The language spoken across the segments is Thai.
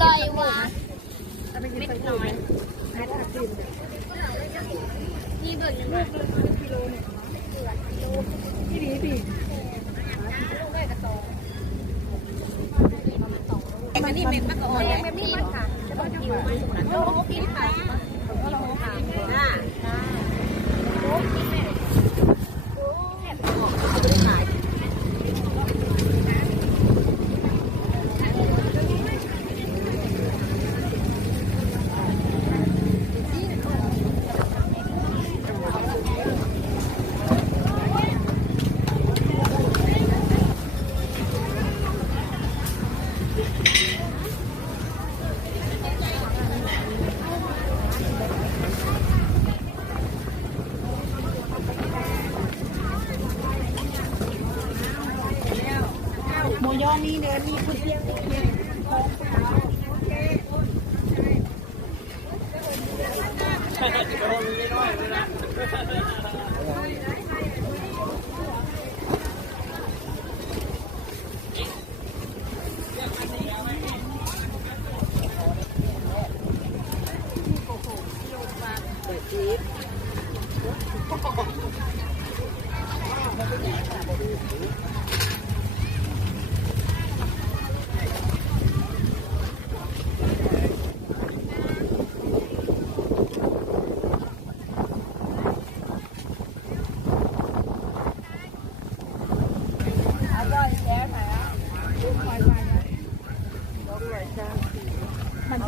ไปกินเม็ดน้อยนี่เบิ่งยังไงกิโลเนี่ยที่ดีพี่แต่อันนี้เม็ดมะกอกเนี่ยนี่ค่ะจะต้องกิวมันนะโลกินค่ะโลค่ะอ่าโลกิน I need too.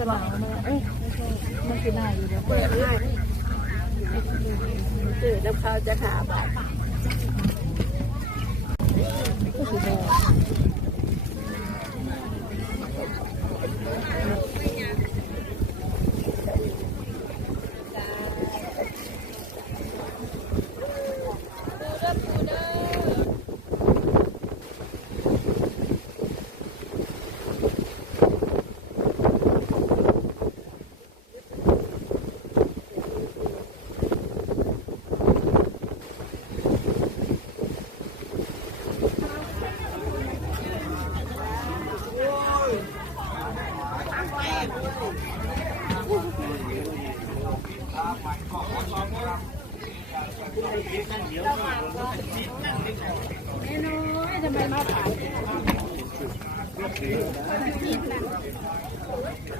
จะหนาวไหมเอ้ยไม่ใช่มันคือหน้าอยู่แล้วเปิดได้ตื่นแล้วเขาจะขาบาดก็คือโดแม่น้อยทำไมมาขาย ต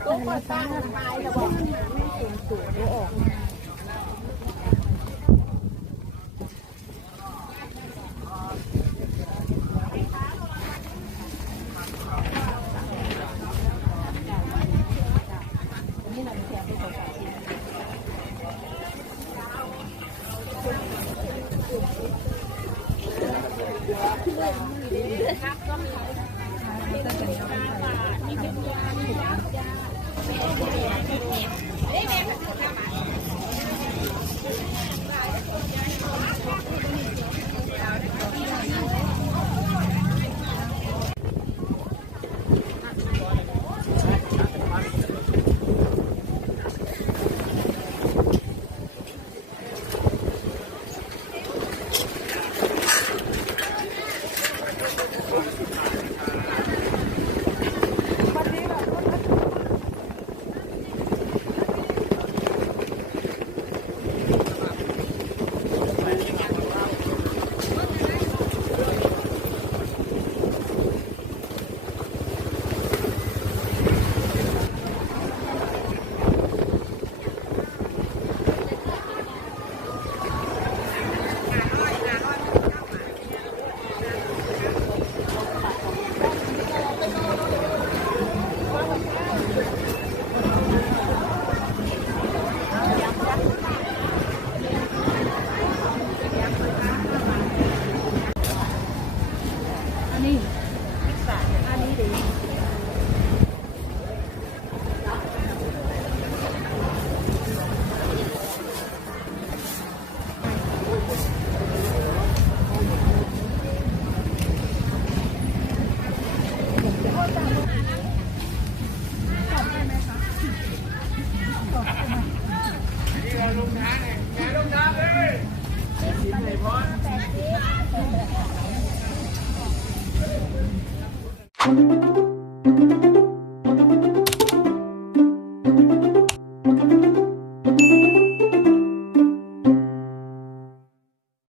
ัวเปิดตั้งขายแล้วบอกไม่สูงสูงออกนี่เราแชร์ไปสองสามที อัน